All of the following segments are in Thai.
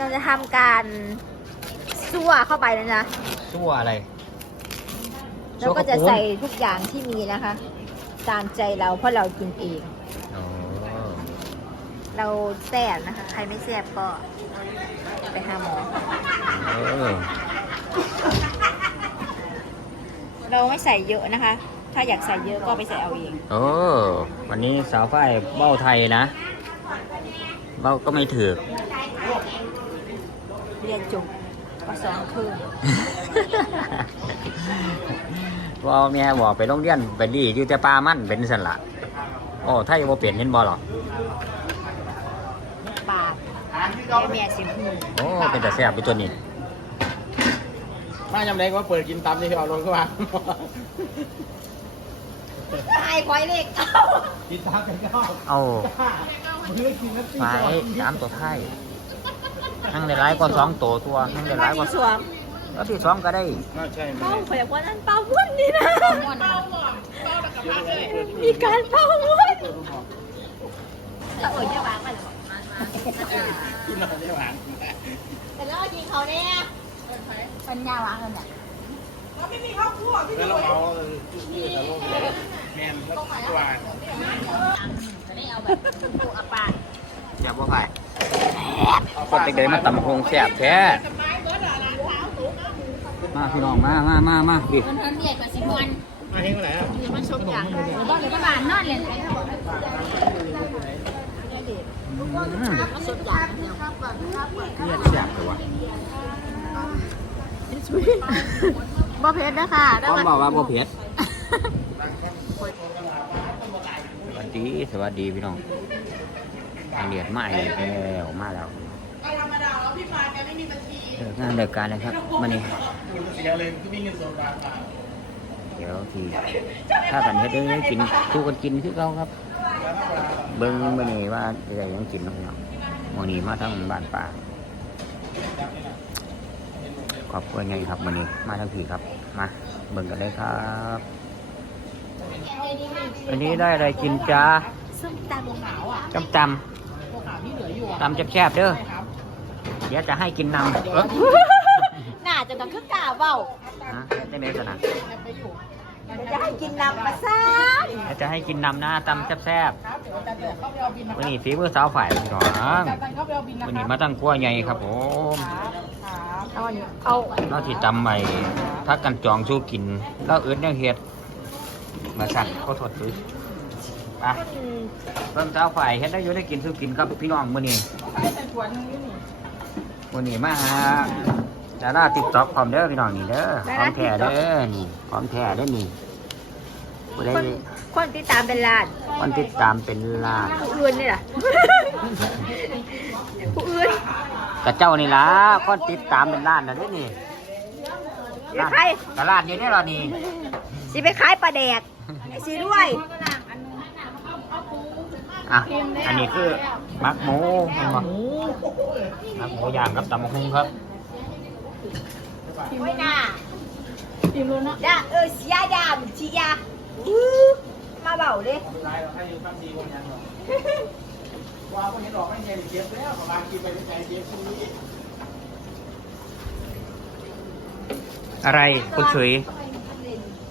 เราจะทำการซั่วเข้าไปนะจ๊ะชั่วอะไร แล้วก็จะใส่ทุกอย่างที่มีนะคะ ตามใจเราเพราะเรากินเอง อ๋อ เราแซ่บนะคะ ใครไม่แซ่บก็ไปหาหมอ เออ เราไม่ใส่เยอะนะคะ ถ้าอยากใส่เยอะก็ไปใส่เอาเอง โอ้วันนี้สาวฝ้ายเบ้าไทยนะ เบ้าก็ไม่ถือกเรียนจบก็สองครึ่งว่าแม่บอกไปโรงเรียนไปดีอยู่แต่ปลามันเป็นสันละโอ้ไทยบ่เปลี่ยนเห็นบ่หรอปากแม่แม่สิหูโอ้เป็นแต่แซ่บไปตัวนี้มาจำได้ว่าเปิดกินตำนี่เอาลงเข้ามาตายควายเล็กกินตำกันก็เอามือกินแล้วตีไปสามตัวไทย ทั้งได้หลายกว่าสองตัวตัวทั้งได้หลายกว่าสวมแล้วที่สองก็ได้ใช่ไหมเป้าแข่อยว่านั้นเป้าม้วนนี่นะมีการเป้าม้วนเออจะวางกันกินเราได้วานแต่แล้วยิงเขาเนี่ยปัญญาวางกันเนี่ยแล้วเราเอาชื่อตะลุแมนแล้วหวานจะได้เอาแบบปูอัปปาอย่าบ่ไปคนเด็กๆมาตำคงแซ่บแท้มาพี่น้องมามามามาดิมันเพิ่นเรียกว่าสิมวนมาเฮงไปไหนอะเดี๋ยวมันชมอย่างหรือว่าเดี๋ยวบ้านนอนเลยอืมมันชมอย่างเลือดแซ่บตัวบ่เพชรนะคะก้อนบอกว่าบ่เผ็ดสวัสดี สวัสดีพี่น้องทาง เดียดมาอีกแล้วมาแล้วเลิกงานเลิกการเลยครับมานี่เสียเลยก็มีเงินโซดามาเดี๋ยวทีถ้ากันเฮ็ดได้กินสู้กันกินคือเขาครับ เบิ่งมานี่ว่าจะยังกินเนาะพี่น้องมื้อนี้มาทางบ้านป่าขอบคุณไงครับมื้อนี้มาทั้งพี่ครับมาเบิ่งกันเลยครับวันนี้ได้อะไรกินจ้าส้มตำขาวอะจำจำ ตำแซ่บๆเด้อ เดี๋ยวจะให้กินนำเอ้อน่าจะต้องคือกาเบาฮะได้ไหมสนะจะให้กินน้ำมาซ่าเดี๋ยวจะให้กินนำนะตำแซ่บๆวันนี้ฝีมือสาวฝ่ายพี่น้องวันนี้มาตั้งครัวใหญ่ครับผมเอาอันนี้เอาเราที่ตำใหม่ถ้ากันจองสู้กินเราเอื้นแนวเฮ็ดมาสั่งก็ถดซื้อ ไปเบิ่งสาวฝ่ายเฮ็ดได้อยู่ได้กินสู้กินครับพี่น้องมื้อนี้มื้อนี้มาหาดาราติ๊กต็อกพร้อมเด้อพี่น้องนี่เด้อพร้อมแท้เด้อนี่พร้อมแท้เด้อนี่ผู้ใดคนคนที่ตามเป็นล้านคนติดตามเป็นล้านผู้อื่นนี่ล่ะผู้อื่นกับเจ้านี่ล่ะคนติดตามเป็นล้านนะเด้อนี่เดี๋ยวใครตลาดนี้ได้อเหรอนี่สิไปขายปลาแดกไอ้สิด้วย อะ อันนี้คือมักหมูเห็นบ่มักหมูย่างกับตำบักหุ่งครับไม่น่าพิมพ์รู้เนาะด่าเออเสียดามชียาอื้อมาเบาเลยลายเราให้ตั้งดีคนยังหรอว่าคนนี้หลอกไม่เงินเก็บแล้วบางกินไปใจเก็บชิ้นนี้อะไรคุณฉุย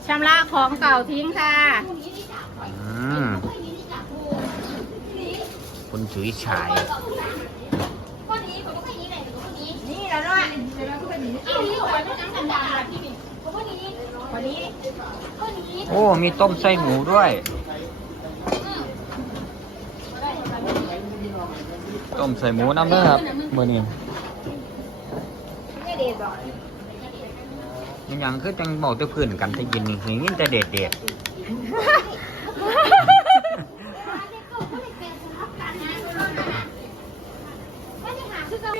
ชำระของเก่าทิ้งค่ะอืม คุณฉุยฉาย นี่แล้วนาะวันนี้โอ้ มีต้มไส้หมูด้วย ต้มใส่หมูน้ำเด้อครับเมื่อนี้ไม่เด็ดหรอกมันหยังคือจังบอกแตะพื้นกันจะกินนี่นี่แต่เด็ดเด็ด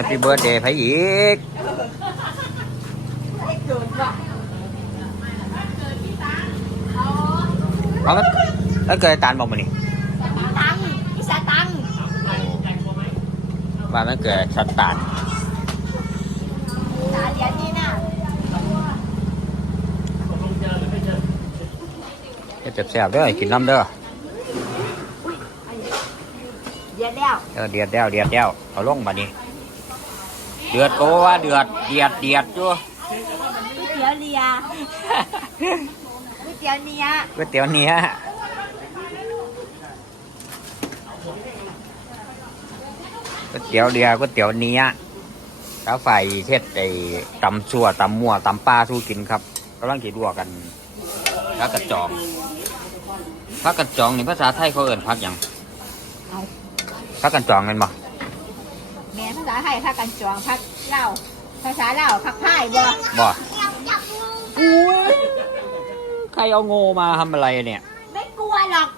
Happy birthday ไผอีกไอ้เกินว่ะเอามันแล้วเกิดตานบอกมานี่ตังพิซาตังว่ามันเกิดช็อตตานตาเดียนนี่น่ะเฮ็ดแซ่บๆเด้อกินน้ำเด้อเดียนแล้วเออเดือดแล้วเดือดแล้วเอาลงมานี่ เดือดก็ว่าเดือดเดือดเดือดอยู่ก๋วยเตี๋ยวเลียก๋วยเตี๋ยวเนียก๋วยเตี๋ยวเนี้ยก๋วยเตี๋ยวเรือก๋วยเตี๋ยวเนี้ยแล้วไฟเทศไอ้ตำชั่วตำมั่วตำปลาสู้กินครับกำลังกินดัวกันพักกระจองพักกระจองนี่ภาษาไทยเขาเอ่นพักหยังพักกันจองกันบ่ แม่ภาษาไทยพักกันจองพักเล่าภาษาเล่าพักพ่ายบ่บ่ใครเอาโง่มาทำอะไรเนี่ย ไม่กลัวหรอก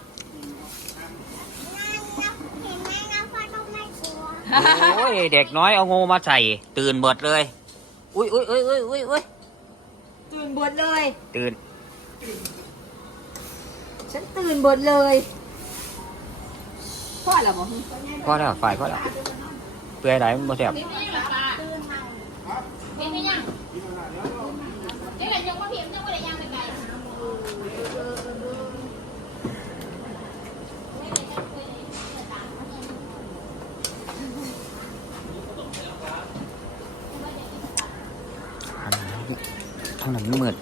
โอ้ยเด็กน้อยเอาโง่มาใส่ ตื่นเบิดเลย อุ้ยอุ้ยอุ้ยอุ้ยอุ้ยอุ้ยตื่นบดเลย ตื่น ฉันตื่นบดเลยพ่อเหรอบอกพอแล้วไฟพอแล้ว เปื่อยไหนมันบ่แซ่บเป็นไม่ยังเดี๋ยวยังว่าเพียงยังว่าได้ยังม่ไกลทางนั้นมืด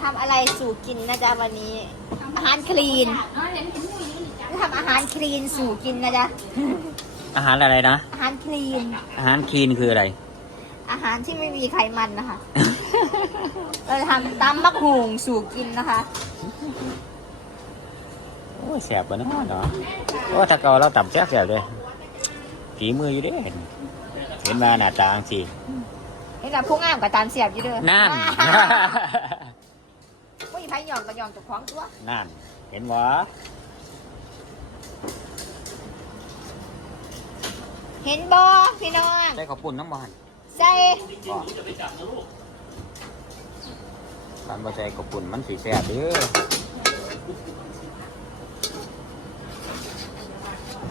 ทำอะไรสู่กินนะจ๊ะวันนี้ อาหารคลีนจะทำอาหารคลีนสู่กินนะจ๊ะ อาหารอะไรนะ อาหารคลีน อาหารคลีนคืออะไร อาหารที่ไม่มีไขมันนะคะ เราจะทำตำมักหุงสู่กินนะคะ โอ้ยแสบกว่าน้อเนาะโอ้ถ้าเกาเราต่ำแซ่บแสบเลยฝีมืออยู่เด้เห็นเห็นมาหน้าตาจังสินี่นะผู้งามกับตามเสียบอยู่เด้อนั่น ผู้หญิงไทยหยองกับหยองตัวของตัวนั่น เห็นวะเห็นบอพี่น้องใส่ข้าวปุ้นน้ำมันใส่ก็การบาใส่ข้าวปุ้นมันสีแซ่บเด้อ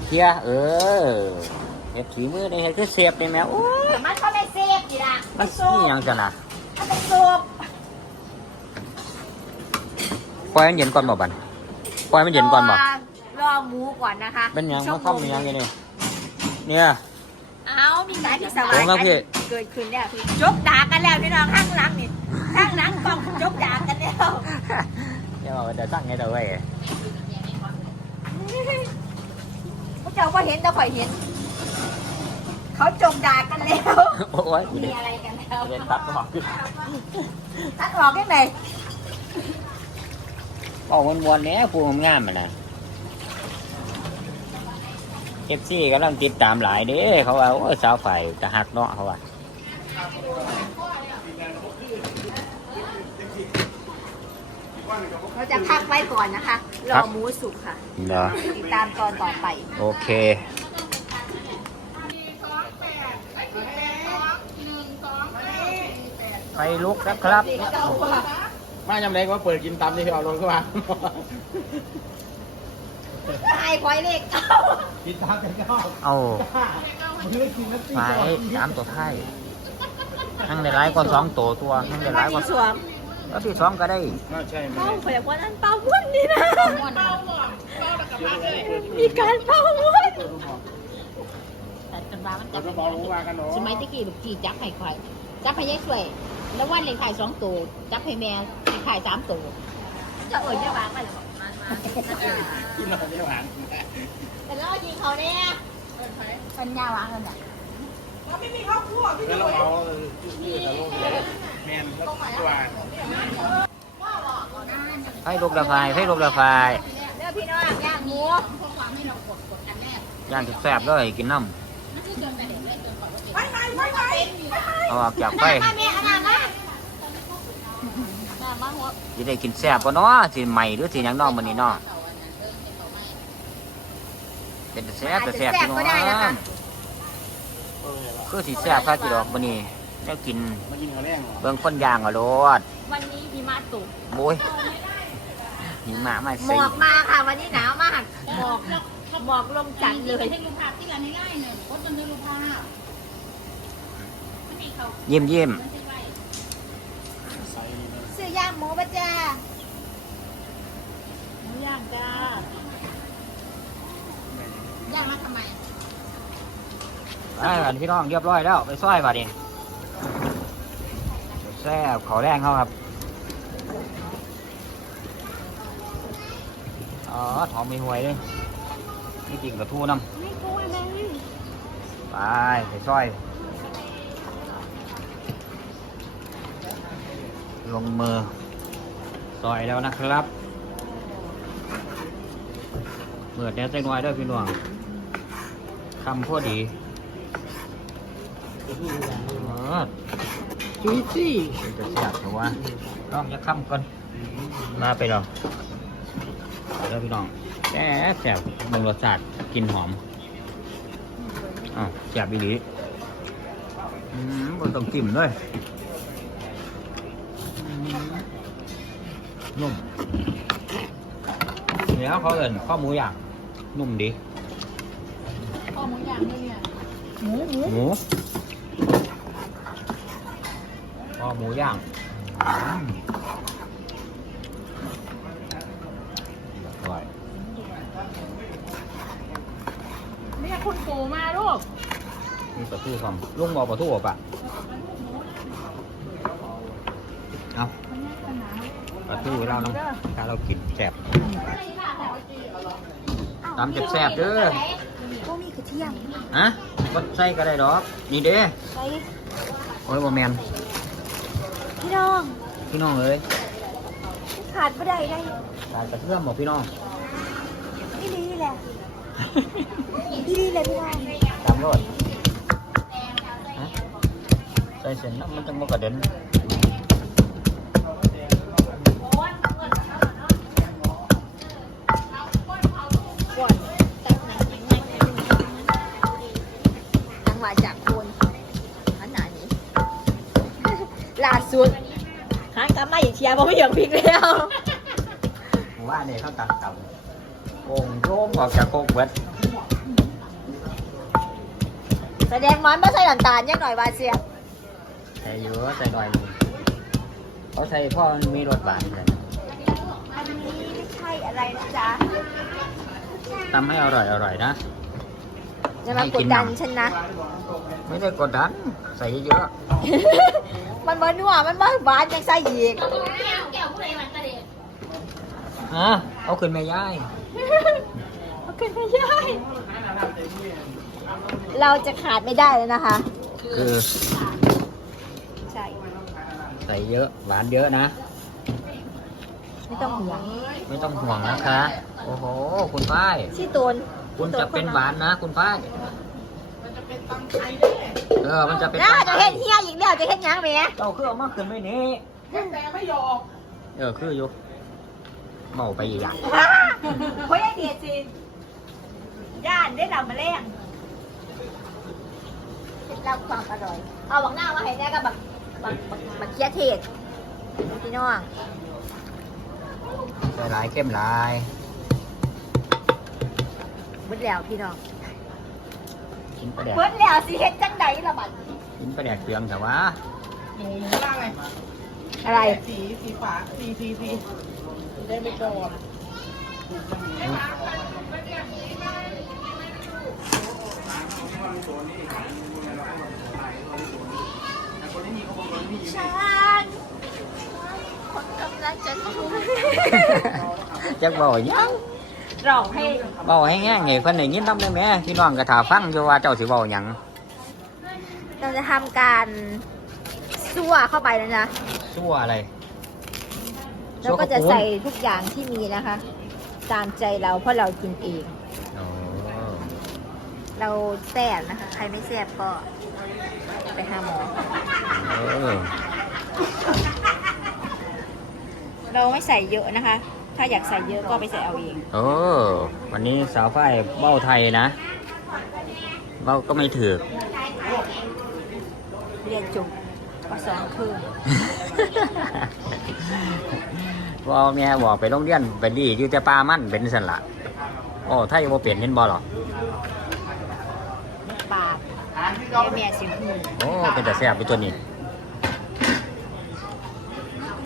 เฮียเออเฮ็ดฝีมือได้เฮ็ดคือเสียบได้แม่โอ้ยแต่มันก็ไม่เซฟจีละมันซุนี่ปยังจะนะมันเป็นซุป ปล่อยมันเย็นก่อนบ่บันปล่อยมันเย็นก่อนบ่รรอหมูก่อนนะคะเป็นหยังชั่มาวเข้าโงมีหยังไงนี่เนี่ยเอามีสายพิศวาโอ้ครับพี่เกิดขึ้นเนี่ยพี่จกด่ากันแล้วพี่น้องข้างหลังนี่ข้างหลังกล้องจกด่ากันแล้วเดี๋ยวเดี๋ยวตั้งไงเดี๋ยวไว้พระเจ้าก็เห็นแต่ข่อยเห็น เขาจงด่ากันแล้ว โอ้ยมีอะไรกันแล้วเรียนตัดออกตัดออกยังไง บอกมันวนๆเนี้ยปูงามๆมันนะเอฟซีกำลังติดตามหลายเด้เขาว่าโอ้ยสาวไฟจะหักเนาะเขาว่าเราจะพักไว้ก่อนนะคะรอหมูสุกค่ะเหรอติดตามตอนต่อไป โอเคไปลุกนะครับ มาจำได้ว่าเปิดกินตำที่เอาลงก็มาตายพอยเลขเก้ากินตำกันก็เอามือกินแล้วตีไปสามตัวไทยทั้งในร้ายก็สองตัวตัวทั้งในร้ายก็สวมก็ที่สองก็ได้ใช่ไหมเป้าข่อยบอกว่านั่นเป้าม้วนนี่นะมีการเป้าม้วนแต่จนว่ามันเราจะก็บอกรู้ว่ากันเนาะสมัยตะกี้ลูกจีจับให้ข่อยจับให้ยายสวย แล้ววันเลขขายสองตัวจับให้แม่เล ขขายสามตัวจะเอ่ยจะวางไปหรอบอกมามากินเราไม่หวานแต่เรายิงเขาเนี่ยปัญญาวางกันอะแล้วเราเอาชื่อตะลุกแมนแล้วตัวให้ลูกละไฟให้ลูกละไฟเด้อพี่น้องย่างหมูย่างแซ่บๆเลยกินน้ำเอาออกจากไฟ มาแม่อันนั้นมาจะได้กินแซ่บปะเนาะสิใหม่หรือสิหยังเน้องมันนี่เนาะเป็นแต่แซ่บแต่อาจจะแซ่บแซ่บพี่น้ก็ได้นะคะองคือสิแซ่บครับพี่ดอกวันนี้ได้กินมากินข้าวแรงเหรอเบิ่งคนย่างเอาโลดวันนี้หิมะตกโอ้ยหิมะมาหมสิอกมาค่ะ วันนี้หนาวมากหมอกหมอกลงจันทร์เลยให้รูปภาพที่กันง่ายๆหนึ่งก็ต้องให้รูปภาพไม่มีเขายิ้มยิ้มไม่ใช่ไร ใส่นี่นะ ซื้อ ย่างหมูปะจ้าหมูย่างจ้า ย่างมาทำไมไปกันพี่น้องเรียบร้อยแล้ว ไปซอยบัดนี้แซ่บขอแรงเขาครับอ๋อทองมีหวยเลยนี่จริงกับทูน้ำไม่กลัวเลยไปไปซอย ลงมือซอยแล้วนะครับเมื่อแน่ใจน้อยเด้วยพี่น้องคำพอดีอ๋อจุ๊ยซี่จะแซ่บแต่ว่าลองจะคำก่อนมาไปลองไปแล้วพี่น้องแซ่บแซ่บเบิ่งรสชาติกลินหอมอ้าวแซ่บอีหลีอืมบนต้องจิ้มด้วย นุ่มเดี๋ยวเขาเอินข้อหมูย่างนุ่มดีข้อหมูย่างด้วยเนี่ยหมูหมูหมูข้อหมูย่างอืมอร่อยเนี่ยคุณปู่มาลูกนี่ปลาทูทอมลุงบอกปลาทูอบอะเอา ปลาทูเราเนาะถ้าเรากินแซ่บตำแซ่บๆเด้อพวกมีกระเทียมฮะก็ใส่ก็ได้ดอก นี่เด้ไปโอ้ยบ่แมนพี่น้อง พี่น้องเอ้ยขาดไม่ได้ได้ตาดกระเทียมบอกพี่น้องพี่ลีแหละพี่ลีแหละพี่น้องตามรถฮะใส่เส้นน้ำมันจังบ่กระเด็น บมาอย่างเชียร์บอกไม่อยากพิกแล้วว่าเนี่ยเขาตักต่ำโอ่งโยมออกจากโคกเวทแสดงมันไม่ใส่น้ำตาลยังหน่อยวาเสียใส่เยอะใส่หน่อยหนึ่งเขาใส่พ่อมันมีรสหวานเลยอันนี้ไม่ใช่อะไรนะจ๊ะ ทำให้อร่อยอร่อยนะ จะมากดดันฉันนะ ไม่ได้กดดัน ใส่เยอะมันบ่นัวมันบ่หวานยังใส่อีกแก้วแก้วผู้ใดมันกระเด็นฮะเอาขึ้นไม่ย่ายโอเคไม่ใช่เราจะขาดไม่ได้เลยนะคะ คือใช่ใส่เยอะหวานเยอะนะ ไม่ต้องห่วง ไม่ต้องห่วงนะคะ โอ้โห คุณฝ้ายที่โตน คุณจะเป็นหวานนะคุณฝ้ายเออ มันจะเป็นน่าตำไทจะยเฮ็ดเฮียอีกแล้วจะเฮ็ดหยังแหม่เจ้าคือเอามาขึ้นไว้นี่แต่ไม่ยอมเออคืออยู่เมาไปอีกอย่างเพราะยังเดียดสิย่านได้เรามาแรงเคล็ดลับความอร่อย เอาบักหน้ามาให้แน่กับบักบักบักบักเคียเทศพี่น้องใส่หลายเข้มหลาย เบิดแล้วพี่น้องกินปลาแดกเบิดแล้วสิเฮ็ดจังใดล่ะบัดกินปลาแดกเปลืองแต่ว่าหมูล่างไงอะไรสีสีฟ้าสีสีสีได้ไปก่อนฉันคนกำลังจะทุกจักบอกยัง ร้องให้บอกให้แห้งไงเพิ่นได้ยินนำได้ไหมพี่น้องก็ถาฟังอยู่ว่าเจ้าสิเว้าหยังเราจะทำการซั่วเข้าไปแล้วนะชั่วอะไรแล้วก็จะใส่ทุกอย่างที่มีนะคะ ตามใจเราเพราะเรากินเอง อ๋อเราแซ่บนะคะ ใครไม่แซ่บก็ไปหาหมอ เออ เราไม่ใส่เยอะนะคะ ถ้าถ้าอยากใส่เยอะก็ไปใส่เอาเองโอ้วันนี้สาวฝ้ายเบ้าไทยนะ เบ้าก็ไม่ถือเรียนจบปสองครึ่งพ่อแม่บอกไปโรงเรียนไปดีอยู่แต่ปลามันเป็นสันละโอ้ไทยบ่เปลี่ยนเห็นบ่หรอปากอ่านที่แม่เราแม่สิหูโอ้เป็นแต่แซ่บไปตัวนี้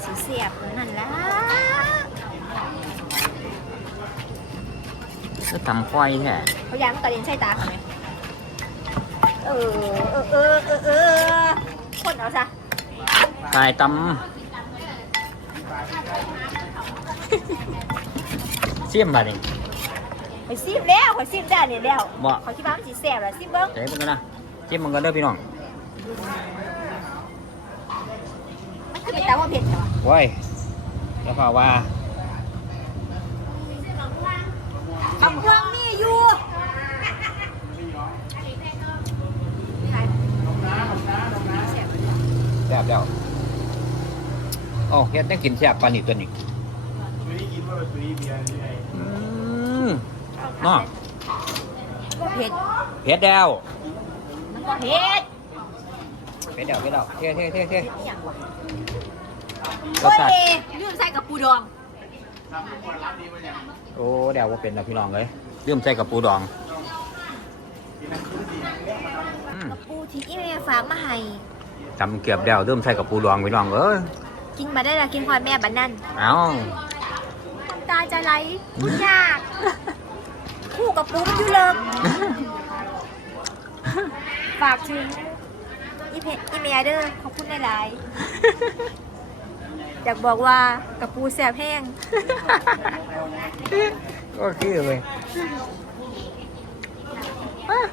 สีเสียบนั่นละ ก็ทำควายแท้เขาย้ำตะเรียนใช่ตาเขาไหมเออเออเออเออเออคนเอาซะตายตำเสียมบาดนี่ไปซิมแล้วไปซิมได้เนี่ยแล้วบ่เขาคิดว่ามันสีเสียบแล้วซิมเบิ้งเดี๋ยวมันกันะเสียมมันก็เด้อพี่น้องมันคือเป็นตาว่าเผ็ดเหรอโว้ยแล้วพอว่า คำพวงมีอยู่ แซ่บแล้วโอ้เฮ็ดได้กินแซ่บปานนี้ตัวนี้ไม่ได้กินว่าเป็นปีเบียร์นี่ไงอืมเนาะว่าเผ็ดเผ็ดแล้วมันก็เผ็ดเผ็ดแล้วเผ็ดแล้วเท่เท่เท่เท่อหย่างวะรโอ้สชาติยลืมใส่กับปูดองทำให้คนรับดีมาอย่างโอ้เดี๋ยวว่าเป็นแล้วพี่น้องเลยเริ่มใส่กับปูดองกินน้ำซุปดีอืมกับปูที่อีเมลฝากมาให้ จำเกือบเดียวเริ่มใส่กับปูดองพี่น้องเอ้ยกินมาได้ละกินพอดแม่บันนั่นเอ้าน้ำตาจะไหลพูดยากคู่กับปูมันอยู่เลิกฝากถึงอีเพอีเมลเดอร์ขอบคุณหลายๆอยากบอกว่ากับปูแสบแห้งก็คือเลย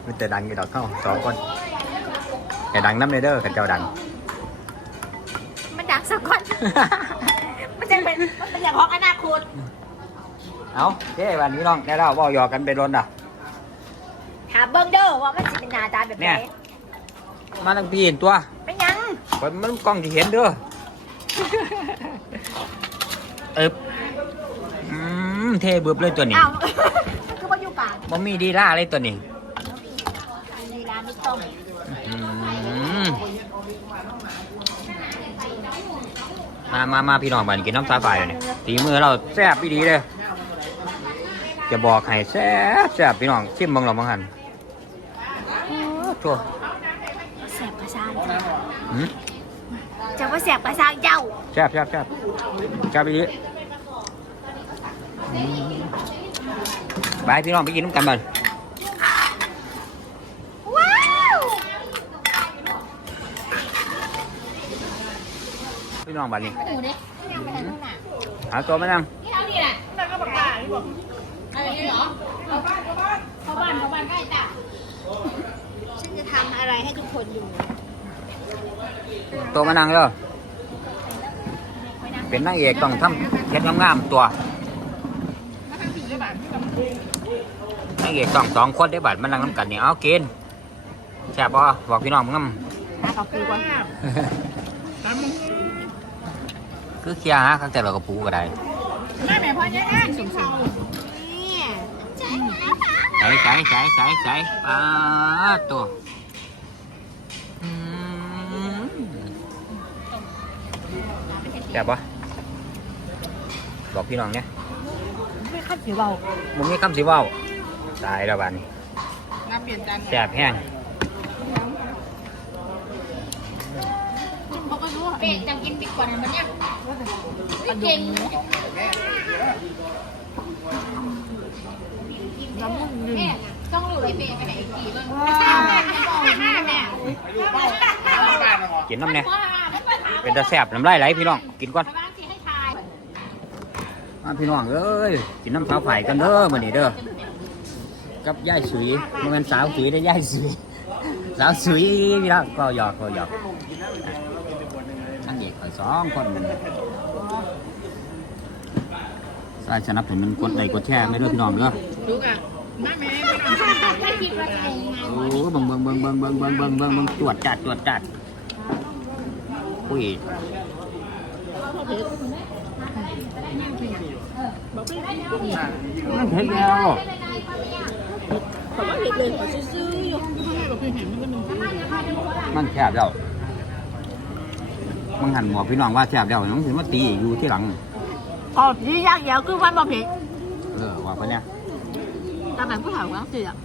มันจะดังกี่ดอกเข้าสองคน อย่าดังน้ำเลยเด้อขันเจ้าดัง มันดังสักคนมันจะเป็นมันเป็นอย่างของอนาคตเอาเจ้วันนี้น้องได้แล้วบอกหยอกกันไปรนอะถามเบิ้งเด้อว่ามันจะเป็นหนาตาแบบไหเนี่นยมาตั้งปีนตัวไม่ยังคนมันกล้องที่เห็นเด้อเอบอืมเทเบือบเลยตัวนี้อ้าวคือว่าอยู่กลางบ่มีดีล่าเลยตัวนี้ ในร้านไม่ต้มอื มามามาพี่น้องบ้านกินน้ำตาไฟอยู่นี่ตีมือเราแซ่บพี่ดีเลย จะบอกให้แซ่บแซ่บพี่น้องชิมเบังเราบ้างหันโอ้โทั่วแสบกระซางหืมจะว่าแสบกระซางเจ้าแซ่บแซ่บแซ่บแซ่บพี่ดีอืมบายพี่น้องไปกินน้ำกันบ้าน ว้าว พี่น้องบ้านนี้หมูเด็กยังไปทางนู้นน่ะหาตัวมานั่งนี่เอาดิแหละนั่นก็บอกว่าอะไรนี่เหรอเข้าบ้านเข้าบ้านเข้าบ้านเข้าบ้านได้จ้ะฉันจะทำอะไรให้ทุกคนดูตัวมานั่งเด้อเป็นนางเอกต้องทำเฮ็ดงามๆตัวนางเอกต้องสองคนได้บัตรมันนั่งน้ำกันนี่เอากินแซ่บบ่บอกพี่น้องมึงงหากับปูก่อนำ คือเคลียร์ฮะข้างแต่เราก็ปูก็ได้แม่แม่พ่อเนี่ยนะสมสมนี่ใส่ใส่ใส่ใส่ใส่ปลาตัวอืมแซ่บบ่บอกพี่น้องเนี่ยไม่คัดผิวเบามึงมีคำสิเว้าตายแล้วบัดนี้น้ำเปลี่ยนจานแซ่บแห้งเขาก็รู้เป็ดจะกินปิดก่อนมันเนี่ย เก่งน้ำมึงหนึ่งแม่ต้องรู้เลยเป็ดไปไหนกี่บ้างแม่แม่แม่บ้านเราเหรอกินน้ำเนี่ยว่าไม่ไปถามเป็นตาแซ่บน้ำลายไหลพี่น้อง กินก่อนชาวบ้านที่ให้ทายมาพี่น้องเอ้ยกินน้ำสาวไผ่กันเด้อมื้อนี้เด้อกับยายสุยบ่แม่นสาวสุยได้อยายสุยสาวสุยพี่น้องก็หยอกก็หยอกนั่งเอกข่อยสองคน สายสนับสนุนกดไลค์กดแชร์ไม่เด้อพี่น้องเด้อรู้อะแม่แม่ไม่คิดว่าจะยังโอ้เบิ่งเบิ่งเบิ่งเบิ่งเบิ่งเบิ่งเบิ่งเบิ่งเบิ่งตรวจจัดตรวจจัดอุ้ยมันเผ็ดแล้วมันแคบแล้วมึงหันหมวกพี่น้องว่าแคบแล้วยังถึงมาตีอยู่ที่หลัง ขอที่ยากเดียวคือวันบ่เผ็ดเออว่าไปเนี่ยตามแบบผู้ถามว่าสิอะ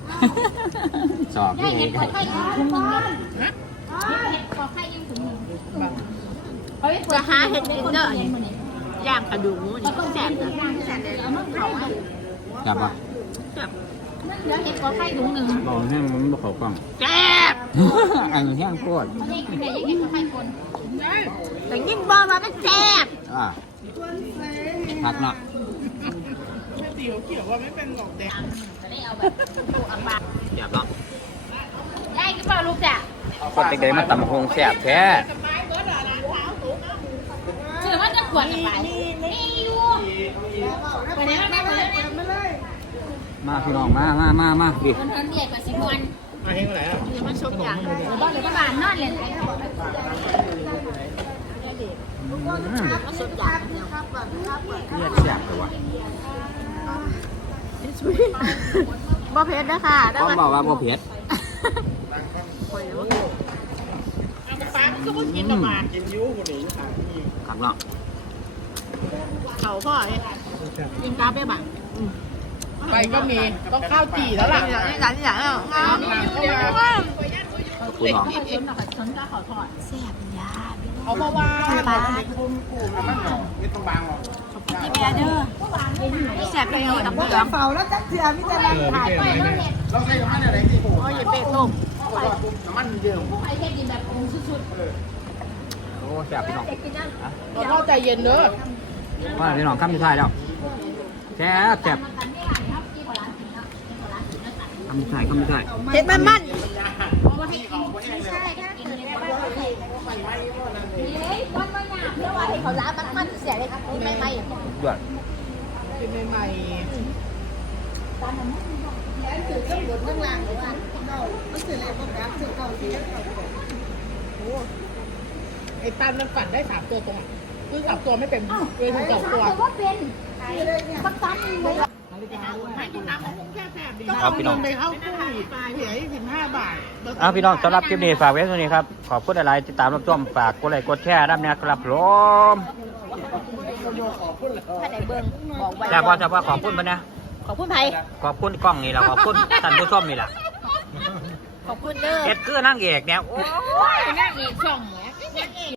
สอบที่ไหนกันจะหาเห็ดกินเด้อนี่ย่าง กระดูกหมูนี่แซ่บนะจับปะแล้วเห็ดก็ไข่ถุงหนึ่งบอกให้มันบ่เข้ากล้องแซ่บอันนี้แห้งโคตรแต่ยิ่งบอกว่ามันแซ่บอ่า พักเนาะตีเขาเขียวว่าไม่เป็นหลอกแดงเดี๋ยวเนาะได้ก็เปล่าลูกจ้ะคนเด็กๆมาตำคงแสบแท้ถือว่าจะขวดกันไปนี่อยู่วันนี้เราได้มาเลยมาพี่น้องมามามามาดิคนคนเดียวกับสิบวันมาเฮงไหนอะจะมาชมอย่างเดี๋ยวบอกเลยว่าบ้านนอนเลย อืมมาชมอย่างเลือดแสบเลยวะบ่เพชรนะคะได้เขาบอกว่าบ่เผ็ดฟ้าก็เพิ่งกินออกมากินยูคนนี้ค่ะขักเนาะเขาพ่อเนี่ยกินกาไปบ้างไปก็มีต้องข้าวจี่แล้วล่ะอย่างนี้อย่างนี้อย่างนี้งามอยู่เดียวคุณน้องชนกับ ชนก็ขอทอดแซ่บยาเขาบอกว่าปลาคุมกูกับมันหนอไม่ต้องบางหรอกอีเมียเด้อแซ่บอีหลีกับเมืองเฝ้าแล้วจักเสียมิจะนั่งถ่ายไปเราใช้น้ำมันอะไรที่ผมโอ้ยเป็ดต้มน้ำมันเดิมไอ้เทศดีแบบองชุดๆโอ้แสบพี่น้องเราเข้าใจเย็นเด้อว่าพี่น้องคำที่ท้ายแล้วแซ่บแซ่บคำที่ท้ายคำที่ท้ายเห็ดมันมัน เขาล้ามันมันเสียเลยไม่ไม่ยอดเป็นใหม่ไอ้ตันมันฝันได้สามตัวตรงคือสามตัวไม่เป็นเลยถึงสองตัวว่าเป็นปักตันเลยให้กินน้ำของผมแค่แสบดีครับพี่น้อง ไปเข้าตู้อีกเสียสิบห้าบาทอ้าวพี่น้องสำหรับคลิปนี้ฝากไว้เท่านี้ครับ ขอบคุณอะไรติดตามรับชมฝากกดไลค์กดแชร์ด้านนี้ครับผมถ้าไหนเบิ้งบอกไว้แต่พอจะว่าขอบคุณปะเนี่ยขอบคุณไผ่ขอบคุณกล้องนี่แหละขอบคุณท่านผู้ชมนี่แหละขอบคุณเด้อเอ็ดคือนั่งเอกเนี่ยโอ้นั่งเอกช่องเนี่ย